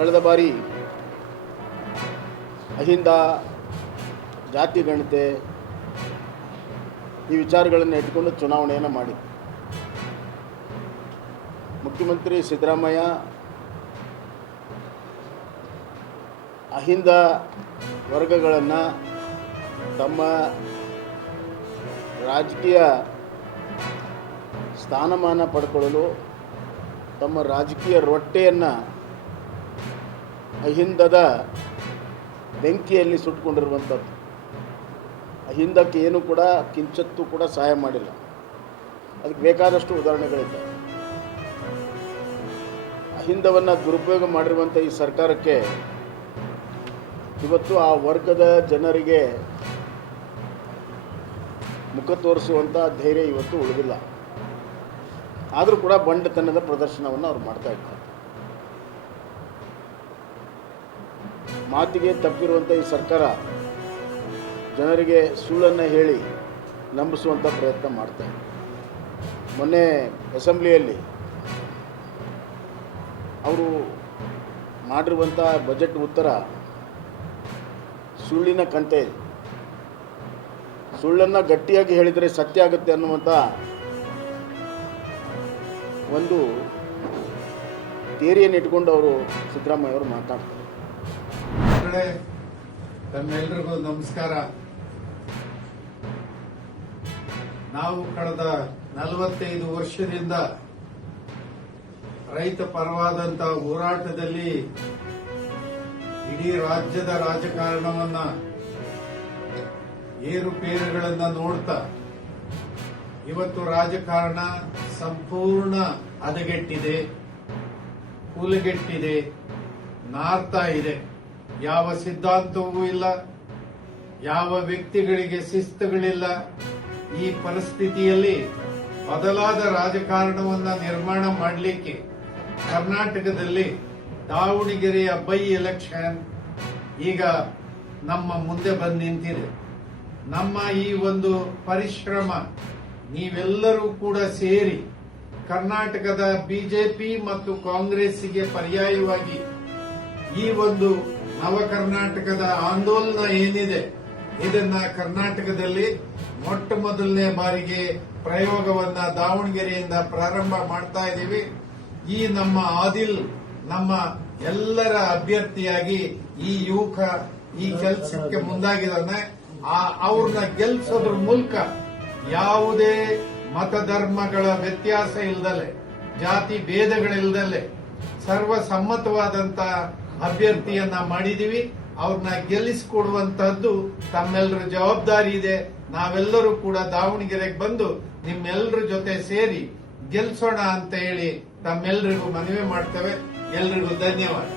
ಕಳೆದ ಬಾರಿ ಅಹಿಂದ ಜಾತಿ ಗಣತೆ ಈ ವಿಚಾರಗಳನ್ನು ಇಟ್ಕೊಂಡು ಚುನಾವಣೆಯನ್ನು ಮಾಡಿದ್ರು. ಮುಖ್ಯಮಂತ್ರಿ ಸಿದ್ದರಾಮಯ್ಯ ಅಹಿಂದ ವರ್ಗಗಳನ್ನು ತಮ್ಮ ರಾಜಕೀಯ ಸ್ಥಾನಮಾನ ಪಡ್ಕೊಳ್ಳಲು ತಮ್ಮ ರಾಜಕೀಯ ರೊಟ್ಟೆಯನ್ನು ಅಹಿಂದದ ಬೆಂಕಿಯಲ್ಲಿ ಸುಟ್ಟುಕೊಂಡಿರುವಂಥದ್ದು. ಅಹಿಂದಕ್ಕೆ ಏನು ಕೂಡ ಕಿಂಚತ್ತೂ ಕೂಡ ಸಹಾಯ ಮಾಡಿಲ್ಲ. ಅದಕ್ಕೆ ಬೇಕಾದಷ್ಟು ಉದಾಹರಣೆಗಳಿದ್ದಾವೆ. ಅಹಿಂದವನ್ನು ದುರುಪಯೋಗ ಮಾಡಿರುವಂಥ ಈ ಸರ್ಕಾರಕ್ಕೆ ಇವತ್ತು ಆ ವರ್ಗದ ಜನರಿಗೆ ಮುಖ ತೋರಿಸುವಂಥ ಧೈರ್ಯ ಇವತ್ತು ಉಳಿದಿಲ್ಲ. ಆದರೂ ಕೂಡ ಬಂಡತನದ ಪ್ರದರ್ಶನವನ್ನು ಅವ್ರು ಮಾಡ್ತಾ ಇದ್ದಾರೆ. ಮಾತಿಗೆ ತಪ್ಪಿರುವಂಥ ಈ ಸರ್ಕಾರ ಜನರಿಗೆ ಸುಳ್ಳನ್ನು ಹೇಳಿ ನಂಬಿಸುವಂಥ ಪ್ರಯತ್ನ ಮಾಡ್ತಾರೆ. ಮೊನ್ನೆ ಅಸೆಂಬ್ಲಿಯಲ್ಲಿ ಅವರು ಮಾಡಿರುವಂಥ ಬಜೆಟ್ ಉತ್ತರ ಸುಳ್ಳಿನ ಕಂತೆ. ಸುಳ್ಳನ್ನು ಗಟ್ಟಿಯಾಗಿ ಹೇಳಿದರೆ ಸತ್ಯ ಆಗುತ್ತೆ ಅನ್ನುವಂಥ ಒಂದು ಥಿಯರಿಯನ್ನು ಇಟ್ಕೊಂಡು ಅವರು ಸಿದ್ದರಾಮಯ್ಯ ಅವರು ಮಾತಾಡ್ತಾರೆ. ತಮ್ಮೆಲ್ಲರಿಗೂ ನಮಸ್ಕಾರ. ನಾವು ಕಳೆದ 45 ವರ್ಷದಿಂದ ರೈತ ಪರವಾದಂಥ ಹೋರಾಟದಲ್ಲಿ ಇಡೀ ರಾಜ್ಯದ ರಾಜಕಾರಣವನ್ನ ಏರುಪೇರುಗಳನ್ನ ನೋಡ್ತಾ ಇವತ್ತು ರಾಜಕಾರಣ ಸಂಪೂರ್ಣ ಹದಗೆಟ್ಟಿದೆ, ಕೂಲಗೆಟ್ಟಿದೆ, ನಾರ್ತಾ ಇದೆ. ಯಾವ ಸಿದ್ಧಾಂತವೂ ಇಲ್ಲ, ಯಾವ ವ್ಯಕ್ತಿಗಳಿಗೆ ಶಿಸ್ತುಗಳಿಲ್ಲ. ಈ ಪರಿಸ್ಥಿತಿಯಲ್ಲಿ ಬದಲಾದ ರಾಜಕಾರಣವನ್ನ ನಿರ್ಮಾಣ ಮಾಡಲಿಕ್ಕೆ ಕರ್ನಾಟಕದಲ್ಲಿ ದಾವಣಗೆರೆಯ ಬೈ ಎಲೆಕ್ಷನ್ ಈಗ ನಮ್ಮ ಮುಂದೆ ಬಂದು ನಿಂತಿದೆ. ನಮ್ಮ ಈ ಒಂದು ಪರಿಶ್ರಮ ನೀವೆಲ್ಲರೂ ಕೂಡ ಸೇರಿ ಕರ್ನಾಟಕದ ಬಿಜೆಪಿ ಮತ್ತು ಕಾಂಗ್ರೆಸ್ಸಿಗೆ ಪರ್ಯಾಯವಾಗಿ ಈ ಒಂದು ನವ ಕರ್ನಾಟಕದ ಆಂದೋಲನ ಏನಿದೆ ಇದನ್ನ ಕರ್ನಾಟಕದಲ್ಲಿ ಮೊಟ್ಟ ಮೊದಲನೇ ಬಾರಿಗೆ ಪ್ರಯೋಗವನ್ನ ದಾವಣಗೆರೆಯಿಂದ ಪ್ರಾರಂಭ ಮಾಡ್ತಾ ಇದ್ದೀವಿ. ಈ ನಮ್ಮ ಆದಿಲ್ ನಮ್ಮ ಎಲ್ಲರ ಅಭ್ಯರ್ಥಿಯಾಗಿ ಈ ಯುವಕ ಈ ಕೆಲಸಕ್ಕೆ ಮುಂದಾಗಿದ್ದಾನೆ. ಅವ್ರನ್ನ ಗೆಲ್ಲಿಸೋದ್ರ ಮೂಲಕ ಯಾವುದೇ ಮತಧರ್ಮಗಳ ವ್ಯತ್ಯಾಸ ಇಲ್ಲದಲೆ, ಜಾತಿ ಭೇದಗಳಿಲ್ಲದಲೆ ಸರ್ವಸಮ್ಮತವಾದಂತ ಅಭ್ಯರ್ಥಿಯನ್ನ ಮಾಡಿದೀವಿ. ಅವ್ರನ್ನ ಗೆಲ್ಲಿಸಿಕೊಡುವಂತಹದ್ದು ತಮ್ಮೆಲ್ಲರ ಜವಾಬ್ದಾರಿ ಇದೆ. ನಾವೆಲ್ಲರೂ ಕೂಡ ದಾವಣಗೆರೆಗೆ ಬಂದು ನಿಮ್ಮೆಲ್ಲರ ಜೊತೆ ಸೇರಿ ಗೆಲ್ಸೋಣ ಅಂತ ಹೇಳಿ ತಮ್ಮೆಲ್ಲರಿಗೂ ಮನವಿ ಮಾಡ್ತೇವೆ. ಎಲ್ರಿಗೂ ಧನ್ಯವಾದ.